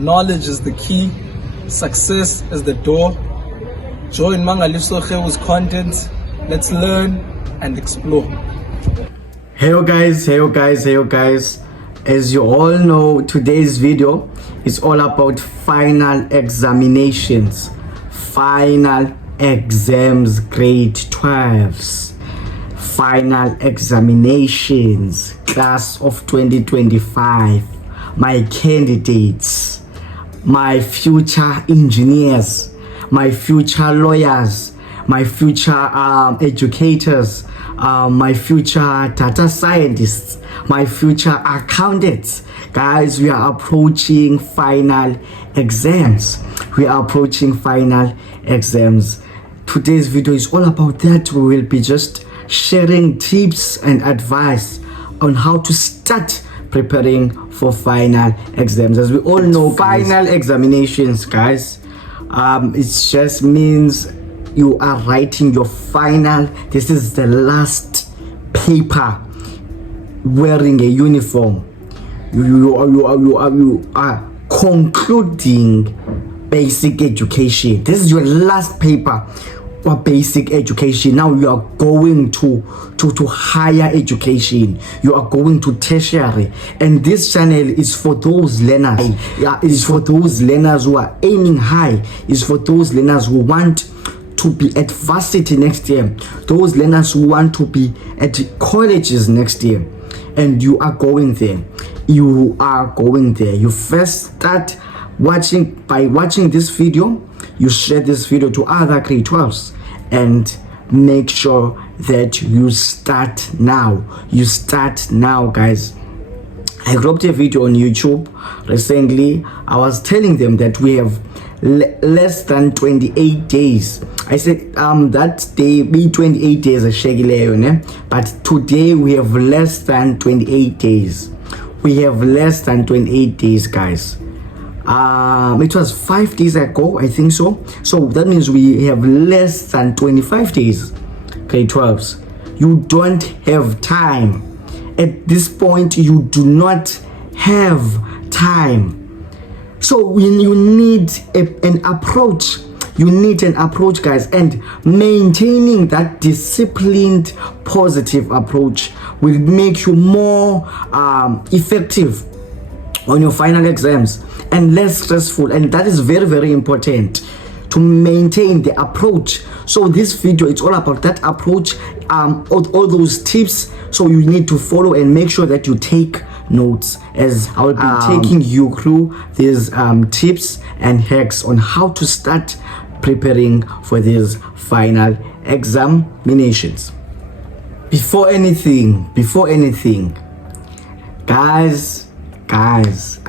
Knowledge is the key. Success is the door. Join Mangaliso Kheu's content. Let's learn and explore. Hey guys. As you all know, today's video is all about final examinations. Final exams, grade 12s. Final examinations, class of 2025. My candidates, my future engineers, my future lawyers, my future educators, my future data scientists, my future accountants. Guys, we are approaching final exams. Today's video is all about that. We will be just sharing tips and advice on how to start preparing for final exams. As we all know, final examinations, guys, it just means you are writing your final. This is the last paper wearing a uniform. You are concluding basic education. This is your last paper for basic education. Now you are going to higher education. You are going to tertiary, and this channel is for those learners. It is for those learners who are aiming high. It's for those learners who want to be at varsity next year, those learners who want to be at colleges next year, and you are going there. You first start watching by watching this video. You share this video to other grade 12s and make sure that you start now. Guys. I dropped a video on YouTube recently. I was telling them that we have less than 28 days. I said that day be 28 days a shagile, but today we have less than 28 days. Guys. It was 5 days ago, I think so that means we have less than 25 days. Grade 12s, you don't have time at this point. You do not have time. So you need an approach. Guys, and maintaining that disciplined, positive approach will make you more effective on your final exams and less stressful. And that is very, very important, to maintain the approach. So this video, it's all about that approach, all those tips. So you need to follow and make sure that you take notes, as I will be taking you through these tips and hacks on how to start preparing for these final examinations. Before anything, guys, I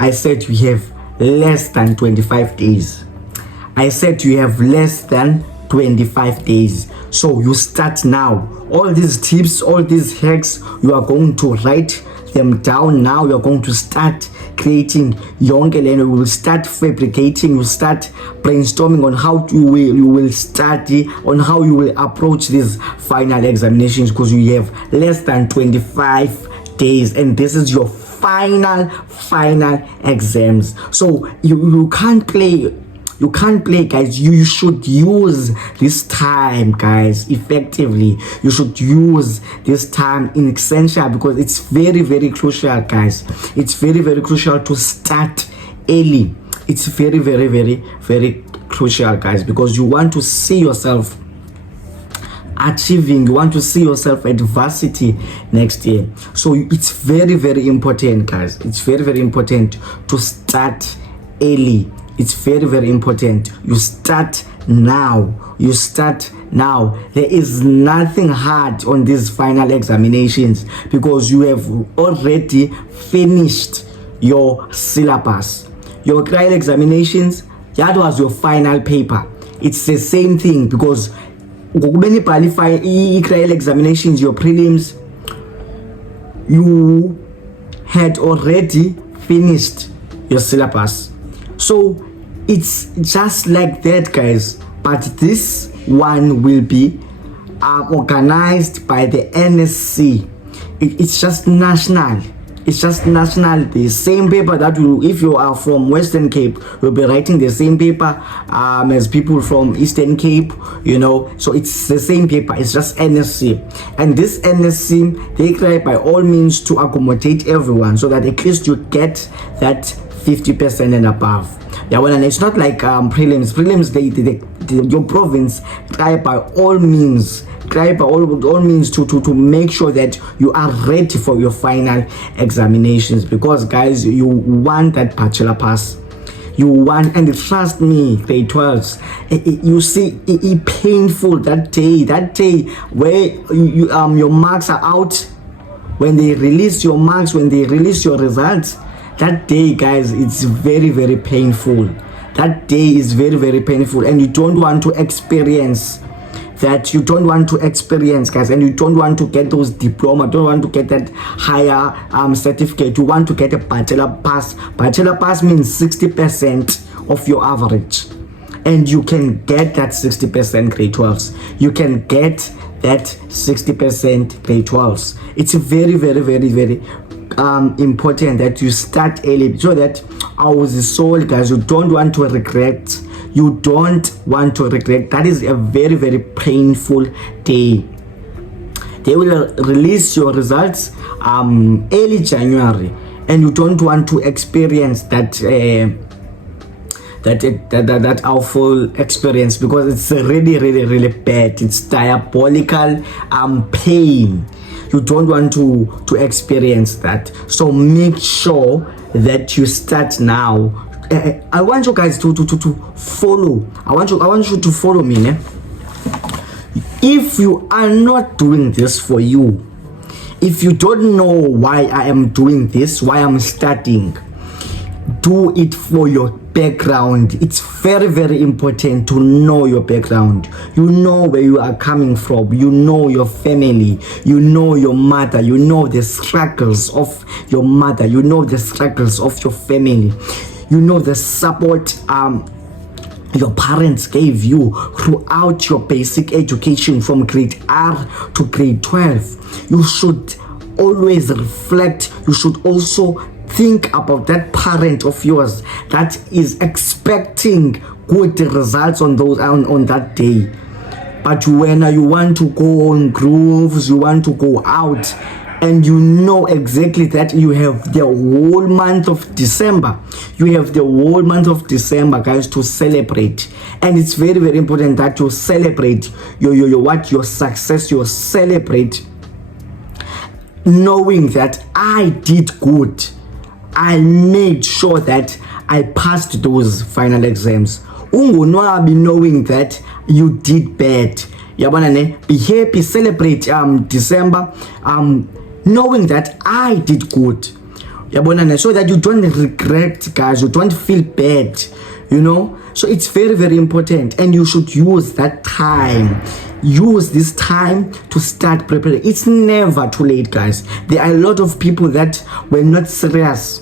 said we have less than 25 days. So you start now. All these tips, all these hacks, you are going to write them down now. You are going to start creating young and you will start fabricating. You start brainstorming on how you will study, on how you will approach these final examinations, because you have less than 25 days and this is your final exams. So you can't play, guys. You should use this time, guys, effectively. You should use this time in essential, because it's very, very crucial, guys. It's very, very crucial to start early. It's very, very, very, very crucial, guys, because you want to see yourself achieving, you want to see yourself at varsity next year. So it's very, very important, guys. It's very, very important to start early. It's very, very important. You start now. There is nothing hard on these final examinations, because you have already finished your syllabus. Your trial examinations, that was your final paper. It's the same thing, because trial examinations, your prelims, you had already finished your syllabus. So it's just like that, guys. But this one will be organized by the NSC. It's just national. It's just nationality. Same paper that you, if you are from Western Cape, you'll be writing the same paper as people from Eastern Cape, you know. So it's the same paper. It's just NSC. And this NSC, they try by all means to accommodate everyone so that at least you get that 50% and above. Yeah, well, and it's not like prelims. Prelims, your province try by all means to make sure that you are ready for your final examinations, because guys, you want that bachelor pass. You want, and trust me, grade 12s, you see it painful that day where your marks are out, when they release your marks, when they release your results. That day, guys, it's very, very painful. That day is very, very painful, and you don't want to experience that. You don't want to experience, guys, and you don't want to get those diploma, don't want to get that higher certificate. You want to get a bachelor pass. Bachelor pass means 60% of your average, and you can get that 60% grade 12s. You can get that 60% grade 12s. It's very, very, very, very important that you start early, so that our soul, guys, you don't want to regret. You don't want to regret. That is a very, very painful day. They will release your results early January, and you don't want to experience that awful experience, because it's really, really, really bad. It's diabolical pain. You don't want to experience that. So make sure that you start now. I want you guys to follow. I want you to follow me. If you are not doing this for you, if you don't know why I am doing this, why I'm studying, do it for your background. It's very, very important to know your background. You know where you are coming from. You know your family. You know your mother. You know the struggles of your mother. You know the struggles of your family. You know the support your parents gave you throughout your basic education from grade R to grade 12. You should always reflect. You should also think about that parent of yours that is expecting good results on that day. But when you want to go on grooves, you want to go out, and you know exactly that you have the whole month of December. You have the whole month of December, guys, to celebrate. And it's very, very important that you celebrate your success. You celebrate knowing that I did good. I made sure that I passed those final exams. Ungonwabi knowing that you did bad. Be happy, celebrate December, knowing that I did good. So that you don't regret, guys, you don't feel bad, you know. So it's very, very important, and you should use that time. Use this time to start preparing. It's never too late, guys. There are a lot of people that were not serious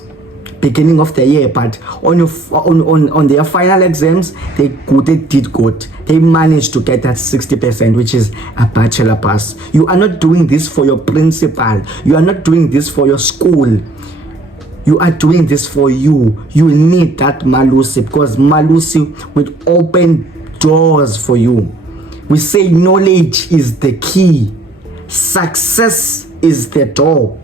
beginning of the year, but on their final exams, they did good. They managed to get that 60%, which is a bachelor pass. You are not doing this for your principal. You are not doing this for your school. You are doing this for you. You need that Malusi, because Malusi will open doors for you. We say knowledge is the key. Success is the door.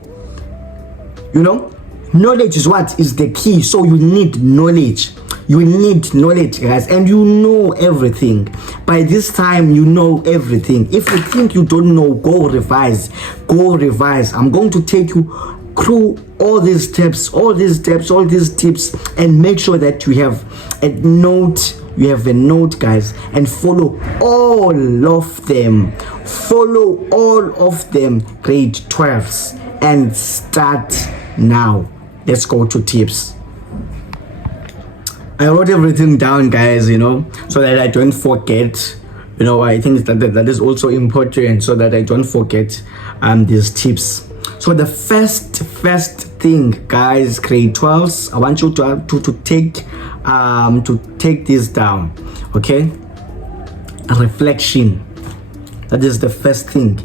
You know? Knowledge is what is the key. So you need knowledge. You need knowledge, guys, and you know everything. By this time, you know everything. If you think you don't know, go revise. Go revise. I'm going to take you through all these tips, all these tips, and make sure that you have a note. You have a note, guys, and follow all of them. Follow all of them, grade 12s, and start now. Let's go to tips. I wrote everything down, guys, you know, so that I don't forget. You know, I think that is also important, so that I don't forget these tips. So the first thing, guys, grade 12s, I want you to take this down. Okay, reflection. That is the first thing.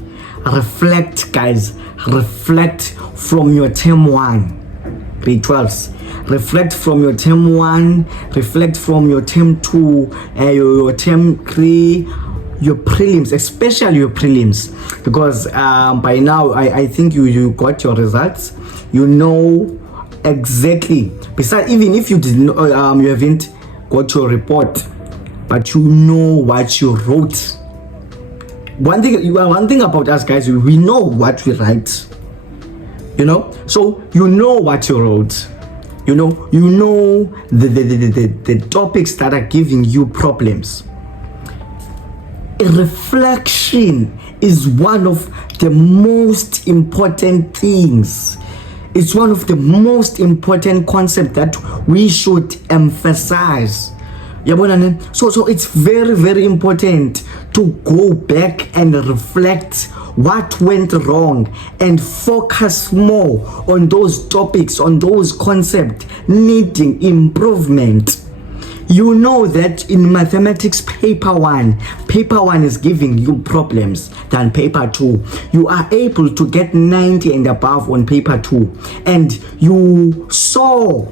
Reflect, guys. Reflect from your term 1, grade 12s. Reflect from your term 1, reflect from your term 2, your term 3, your prelims, especially your prelims, because by now I think you got your results. You know exactly. Besides, even if you didn't, you haven't got your report, but you know what you wrote. One thing about us guys, we know what we write. You know, so you know what you wrote. You know the topics that are giving you problems. A reflection is one of the most important things. It's one of the most important concepts that we should emphasize. So it's very, very important to go back and reflect what went wrong and focus more on those topics, on those concepts needing improvement. You know that in mathematics paper 1 is giving you problems than paper 2. You are able to get 90 and above on paper 2, and you saw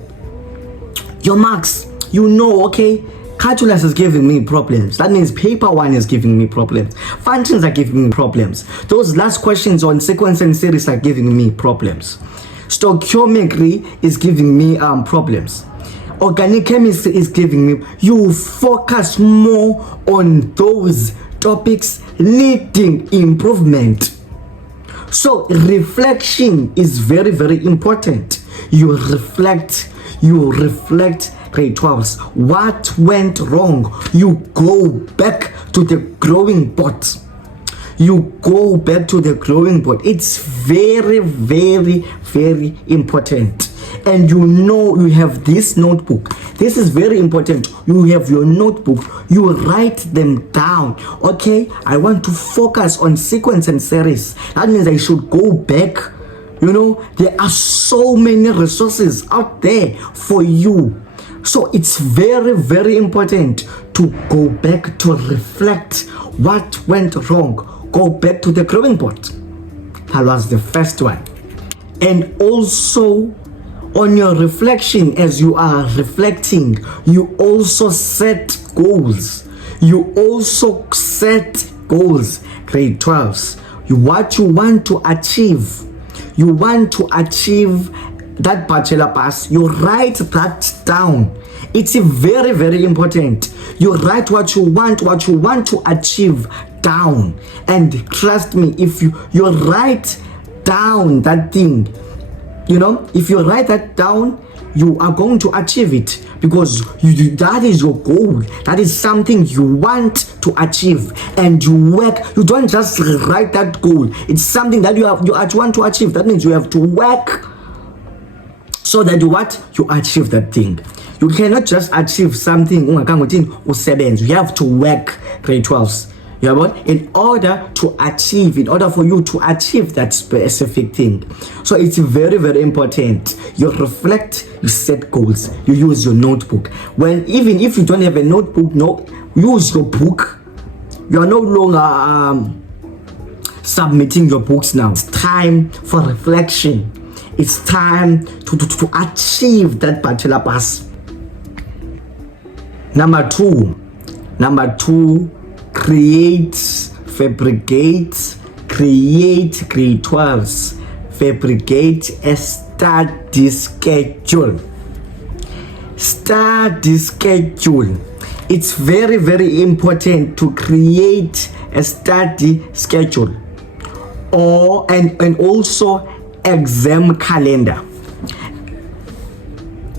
your marks. You know, okay, calculus is giving me problems. That means paper 1 is giving me problems. Functions are giving me problems. Those last questions on sequence and series are giving me problems. Stoichiometry is giving me problems. Organic chemistry is giving me. You focus more on those topics needing improvement. So reflection is very, very important. You reflect grade 12s. What went wrong? You go back to the drawing board. It's very, very, very important. And you know you have this notebook. This is very important. You have your notebook. You write them down. Okay, I want to focus on sequence and series. That means I should go back. You know, there are so many resources out there for you. So it's very, very important to go back to reflect what went wrong. Go back to the drawing board. That was the first one. And also, on your reflection, as you are reflecting, you also set goals. Grade 12s. What you want to achieve. You want to achieve that bachelor pass. You write that down. It's very, very important. You write what you want to achieve down. And trust me, if you write down that thing, you know, if you write that down, you are going to achieve it, because that is your goal. That is something you want to achieve, and you work. You don't just write that goal. It's something that you want to achieve. That means you have to work so that you achieve that thing. You cannot just achieve something. You have to work, grade 12s. You know what? In order for you to achieve that specific thing. So it's very, very important. You reflect, you set goals, you use your notebook. Even if you don't have a notebook, use your book. You are no longer submitting your books now. It's time for reflection. It's time to achieve that bachelor pass. Number two, create grade 12s. Fabricate a study schedule. It's very, very important to create a study schedule and also exam calendar.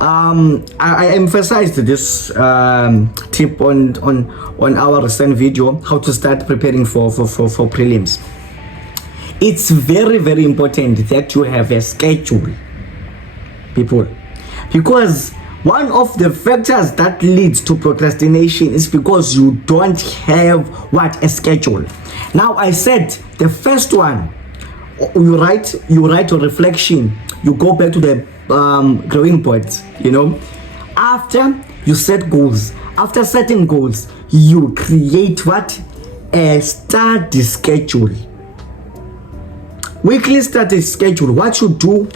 I emphasized this tip on our recent video, how to start preparing for prelims. It's very, very important that you have a schedule, people, because one of the factors that leads to procrastination is because you don't have a schedule. Now, I said the first one, you write your reflection, you go back to the drawing board, you know. After you set goals, after setting goals, you create a study schedule. weekly study schedule, what you do,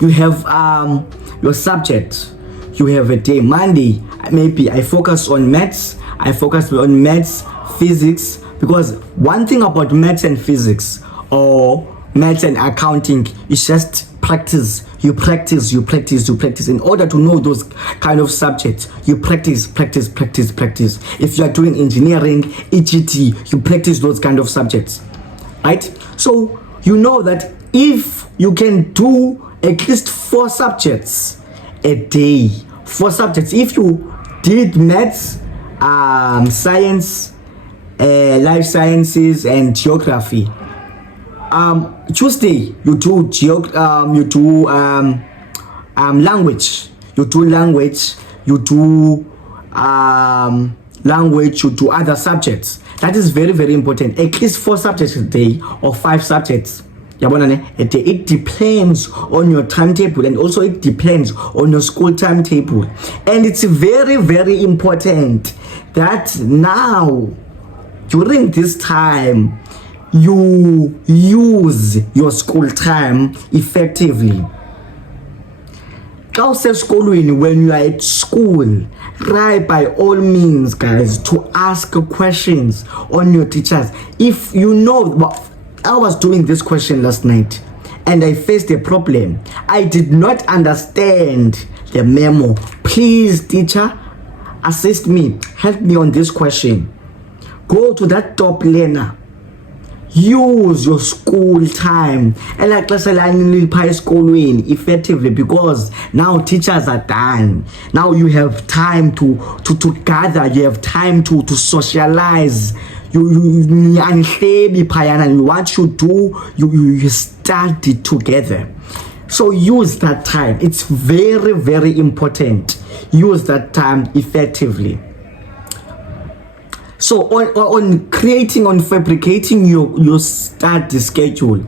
you have your subject. You have a day. Monday, maybe I focus on maths, physics, because one thing about maths and physics or maths and accounting is just practice. You practice in order to know those kind of subjects. You practice. If you are doing engineering, EGT, you practice those kind of subjects, right? So you know that if you can do at least 4 subjects a day, 4 subjects, if you did maths, science, life sciences and geography, Tuesday you do language, you do other subjects. That is very, very important. At least 4 subjects a day or 5 subjects a day. It depends on your timetable, and also it depends on your school timetable. And it's very, very important that now during this time you use your school time effectively. When you are at school, try by all means, guys, to ask questions on your teachers. If you know, I was doing this question last night and I faced a problem. I did not understand the memo. Please, teacher, assist me, help me on this question. Go to that top learner. Use your school time effectively, because now teachers are done. Now you have time to gather, you have time to socialize. What you do, you study together. So use that time. It's very, very important. Use that time effectively. So on fabricating your study schedule,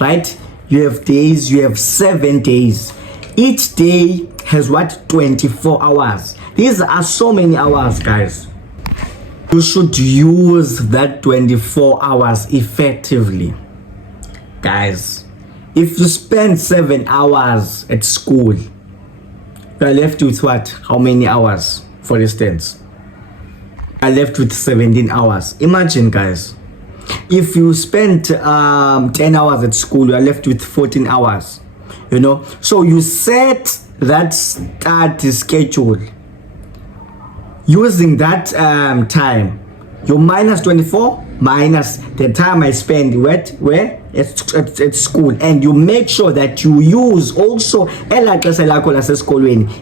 right? You have days, you have 7 days. Each day has 24 hours. These are so many hours, guys. You should use that 24 hours effectively. Guys, if you spend 7 hours at school, you are left with how many hours, for instance? I left with 17 hours. Imagine, guys, if you spent 10 hours at school, you are left with 14 hours. So you set that study schedule using that time. You minus 24 minus the time I spend where at school, and you make sure that you use also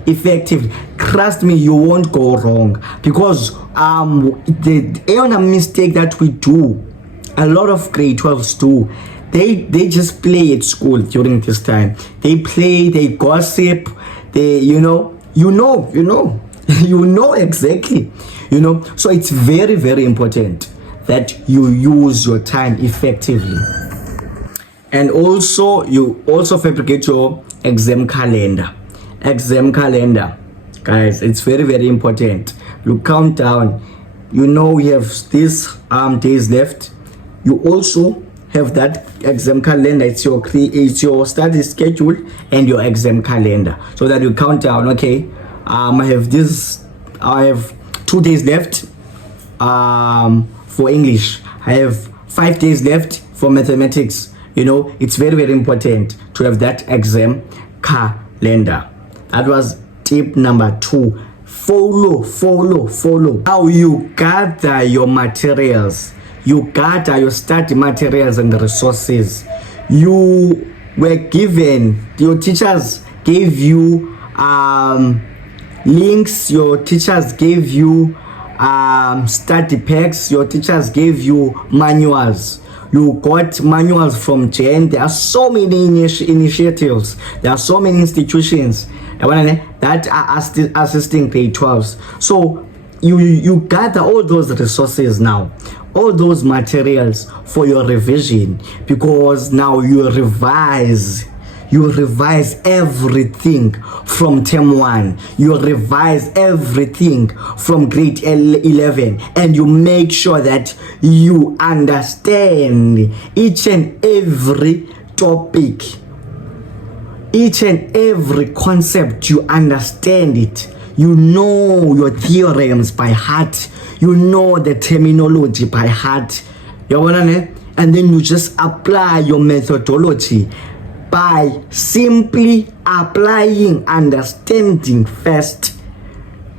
effective. Trust me, you won't go wrong, because the mistake that we do, a lot of grade 12s do, they just play at school during this time. They play, they gossip, they you know exactly, so it's very, very important that you use your time effectively. And also you also fabricate your exam calendar, guys. It's very, very important. You count down, we have these days left. You also have that exam calendar. It's your study schedule and your exam calendar, so that you count down. Okay, I have 2 days left for English. I have 5 days left for mathematics. It's very, very important to have that exam calendar. That was tip number 2. Follow. How you gather your materials. You gather your study materials and resources. You were given, your teachers gave you links, your teachers gave you study packs, your teachers gave you manuals. You got manuals from Jen. There are so many initiatives, there are so many institutions that are assisting grade 12s. So you gather all those resources now, all those materials for your revision, because now you revise you revise everything from term 1. You revise everything from grade 11, and you make sure that you understand each and every topic, each and every concept. You understand it. You know your theorems by heart. You know the terminology by heart. And then you just apply your methodology by simply applying understanding first.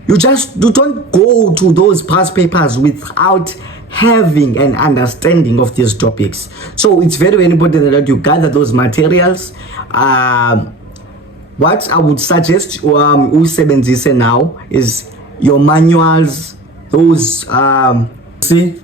You don't go to those past papers without having an understanding of these topics. So it's very, very important that you gather those materials. What I would suggest usebenzise now is your manuals, those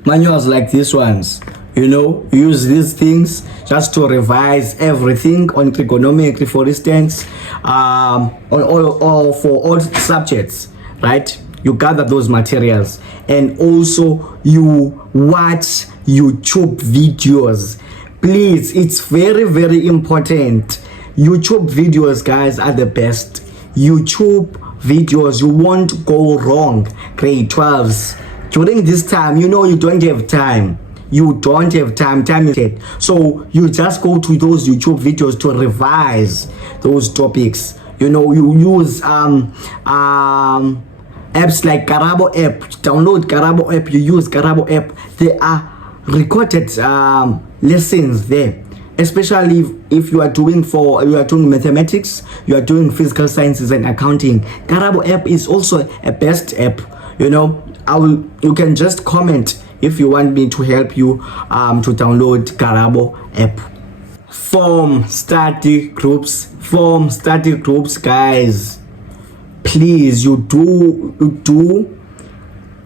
manuals like these ones. Use these things just to revise everything on trigonometry, for instance, or for all subjects, right? You gather those materials, and also you watch YouTube videos. Please, it's very, very important. YouTube videos, guys, are the best. YouTube videos, you won't go wrong. Grade 12s. During this time, you don't have time. You don't have time is. So you just go to those YouTube videos to revise those topics. You use apps like Karabo app. Download Karabo app. You use Karabo app. There are recorded lessons there. Especially if you are doing mathematics, you are doing physical sciences and accounting. Karabo app is also a best app. You can just comment if you want me to help you to download Karabo app. Form study groups, guys. Please, you do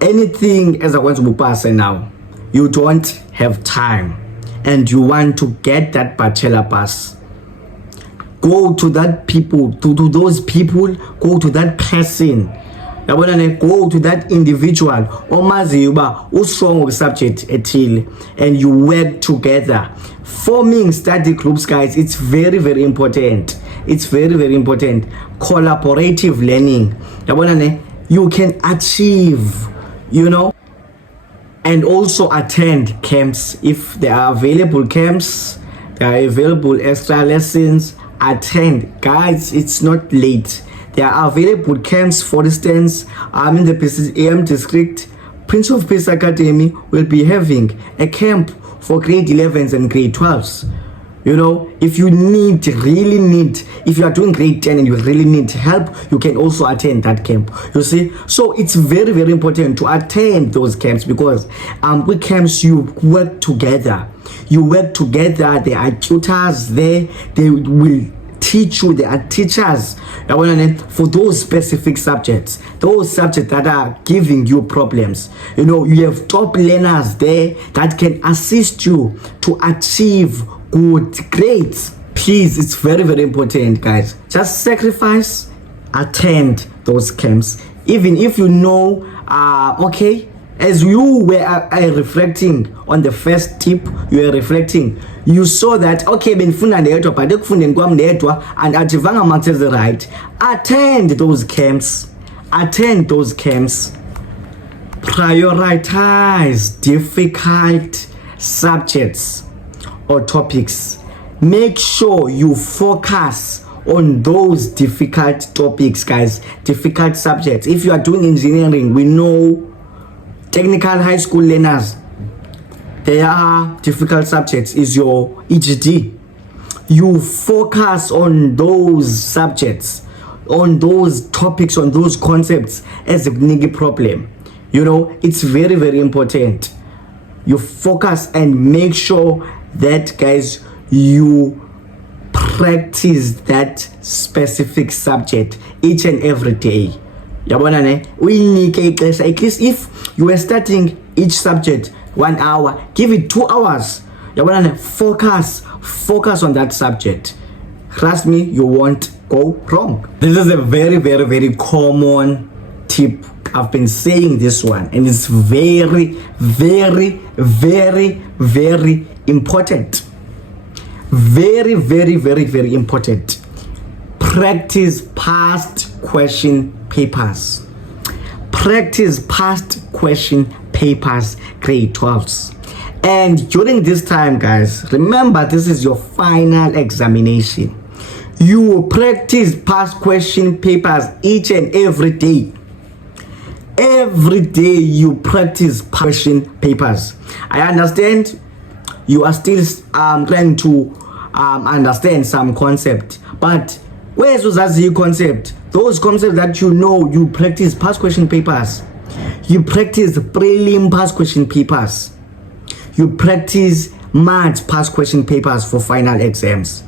anything as I want to pass now. You don't have time, and you want to get that bachelor pass. Go to that people, to those people, go to that person. Go to that individual omazi uba ustrong subject ethile, and you work together. Forming study groups, guys, it's very, very important. It's very, very important. Collaborative learning, you can achieve, and also attend camps if there are available camps, there are available extra lessons. Attend, guys. It's not late. There are available camps. For instance, in the PCM district, Prince of Peace Academy will be having a camp for grade 11s and grade 12s. If you if you are doing grade 10 and you really need help, you can also attend that camp. So it's very, very important to attend those camps, because with camps you work together. There are tutors there. They will teach you. There are teachers for those specific subjects, those subjects that are giving you problems. You have top learners there that can assist you to achieve good grades. Please, it's very, very important, guys. Just sacrifice, attend those camps. Even if as you were reflecting on the first tip, you saw that benifunda ndedwa but ekufundeni kwami ndedwa and achievanga marks right. Attend those camps. Prioritize difficult subjects or topics. Make sure you focus on those difficult topics, guys, difficult subjects. If you are doing engineering, we know technical high school learners, there are difficult subjects is your EGD. You focus on those subjects, on those topics, on those concepts as a big problem. It's very, very important. You focus and make sure that, guys, you practice that specific subject each and every day. At least if you are starting each subject 1 hour, give it 2 hours. Focus on that subject. Trust me, you won't go wrong. This is a very, very, very common tip. I've been saying this one, and it's very, very, very, very important. Very, very, very, very important. Practice past question papers. Practice past question papers, grade 12s. And during this time, guys, remember this is your final examination. You will practice past question papers each and every day. Every day you practice question papers. I understand you are still trying to understand some concept, but where's the concept? Those concepts that you know, you practice past question papers. You practice prelim past question papers. You practice maths past question papers for final exams.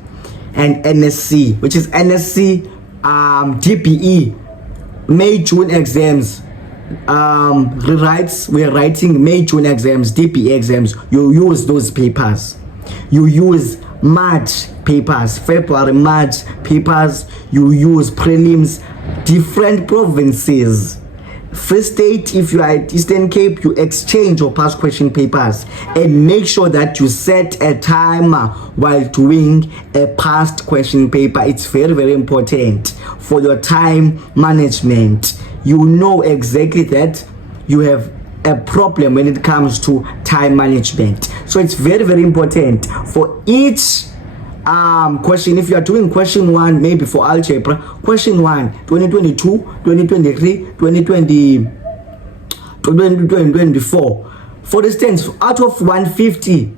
And NSC, which is NSC DPE, May-June exams. We're writing May-June exams, DPE exams. You use those papers. You use March papers, February, March papers. You use prelims, different provinces. Free State, if you are at Eastern Cape, you exchange your past question papers and make sure that you set a timer while doing a past question paper. It's very, very important for your time management. You know exactly that you have a problem when it comes to time management. So it's very, very important for each question. If you are doing question 1, maybe for algebra, question 1 2022, 2023, 2020, 2024, for instance, out of 150,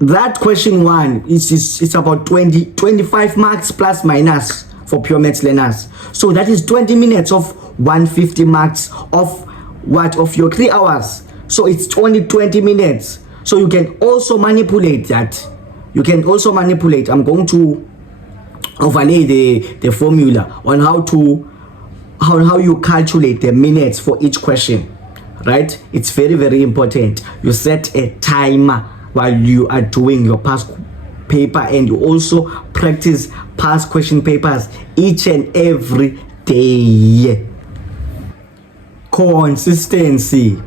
that question 1 is about 25 marks plus minus for pure maths learners. So that is 20 minutes of 150 marks of what, of your 3 hours. So it's only 20 minutes. So you can also manipulate that. You can also manipulate. I'm going to overlay the formula on how you calculate the minutes for each question, right? It's very, very important. You set a timer while you are doing your past paper, and you also practice past question papers each and every day. Consistency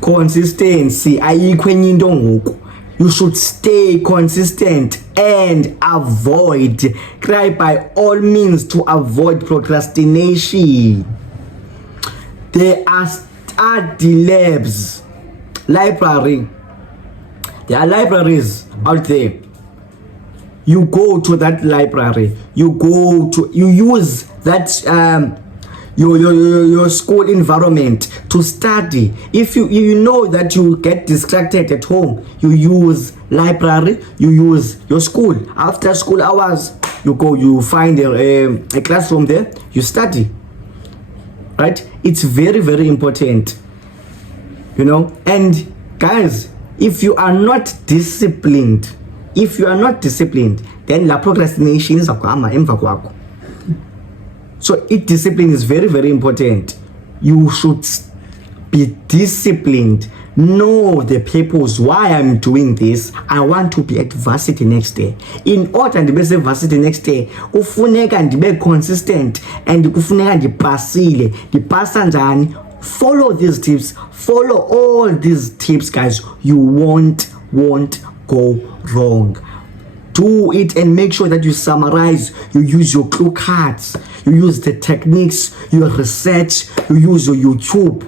ayikho enye into ngoku. You should stay consistent and avoid, try by all means to avoid procrastination. There are study labs, library. There are libraries out there. You go to that library. You use that your school environment to study. If you know that you get distracted at home, you use library, you use your school. After school hours, you go, you find a classroom there, you study, right? It's very, very important, you know. And guys, if you are not disciplined, then la procrastination is emva kwakho. So discipline is very, very important. You should be disciplined. Know the purpose why I'm doing this. I want to be at varsity next day. In order to be at varsity next day, kufuneka ndibe consistent and kufuneka ndipasile. Ndipasa njani? Follow these tips. Follow all these tips, guys. You won't go wrong. Do it and make sure that you summarize. You use your clue cards. You use the techniques, your research. You use your YouTube.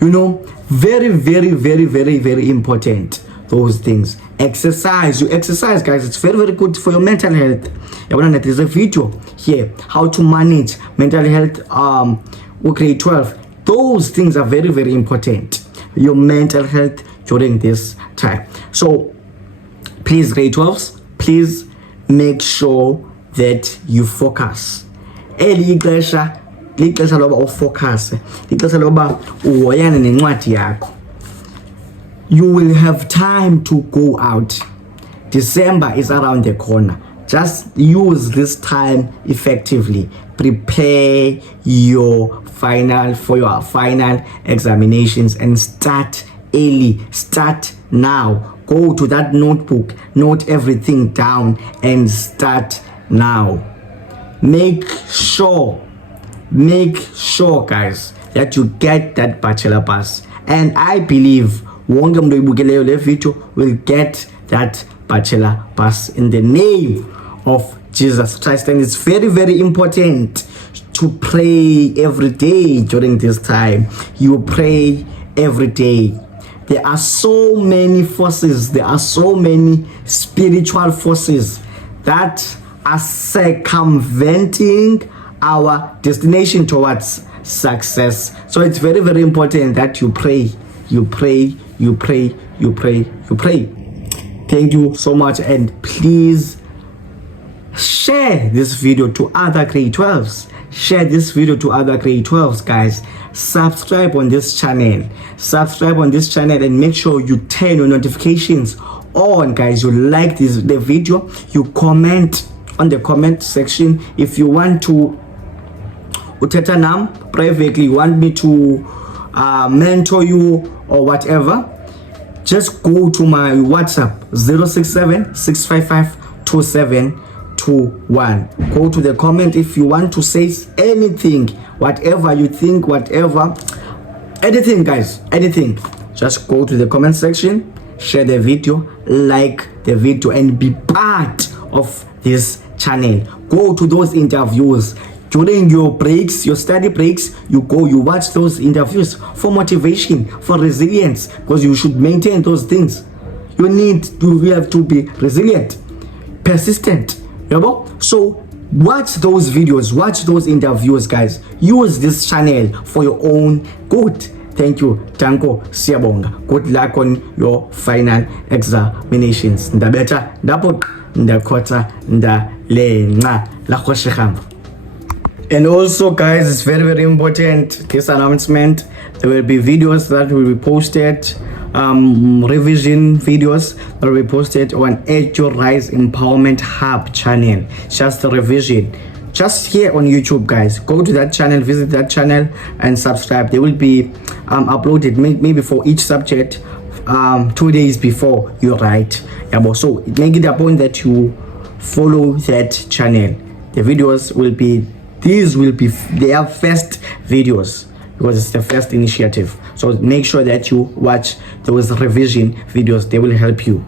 You know, very, very, very, very, very important. Those things. Exercise. You exercise, guys. It's very, very good for your mental health. There's a video here. How to manage mental health. Grade 12. Those things are very, very important. Your mental health during this time. So, please, grade 12s. Please make sure that you focus. Lixesha loba ufocus. Lixesha loba uhoyane nencwadi yakho. You will have time to go out. December is around the corner. Just use this time effectively. Prepare for your final examinations and start early. Start now. Go to that notebook, note everything down and start now. Make sure guys that you get that bachelor pass. And I believe wonke umuntu oyibukeleyo le video will get that bachelor pass in the name of Jesus Christ. And it's very, very important to pray every day during this time. You pray every day. There are so many forces, there are so many spiritual forces that are circumventing our destination towards success. So it's very, very important that you pray, you pray, you pray, you pray, you pray. Thank you so much, and please share this video to other grade 12s. Share this video to other grade 12s, guys. Subscribe on this channel. Subscribe on this channel and make sure you turn your notifications on, guys. You like the video, you comment on the comment section. If you want to uthetha nam privately, you want me to mentor you or whatever, just go to my WhatsApp 067-655-2721. Go to the comment if you want to say anything, whatever you think, whatever, anything, guys, anything. Just go to the comment section, share the video, like the video, and be part of this channel. Go to those interviews during your breaks, your study breaks. You go, you watch those interviews for motivation, for resilience, because you should maintain those things. You have to be resilient, persistent, you know? So watch those videos, watch those interviews, guys. Use this channel for your own good. Thank you. Tanko siyabonga. Good luck on your final examinations. Ndabeta, ndapot, ndakota, ndalenga, lakoshikam. And also, guys, it's very, very important, this announcement. There will be videos that will be posted, revision videos that will be posted on Edu Rise Empowerment Hub channel. Just the revision, just here on YouTube, guys. Go to that channel, visit that channel, and subscribe. They will be uploaded maybe for each subject 2 days before you write. So make it a point that you follow that channel. The videos will be, these will be their first videos because it's the first initiative. So make sure that you watch those revision videos. They will help you.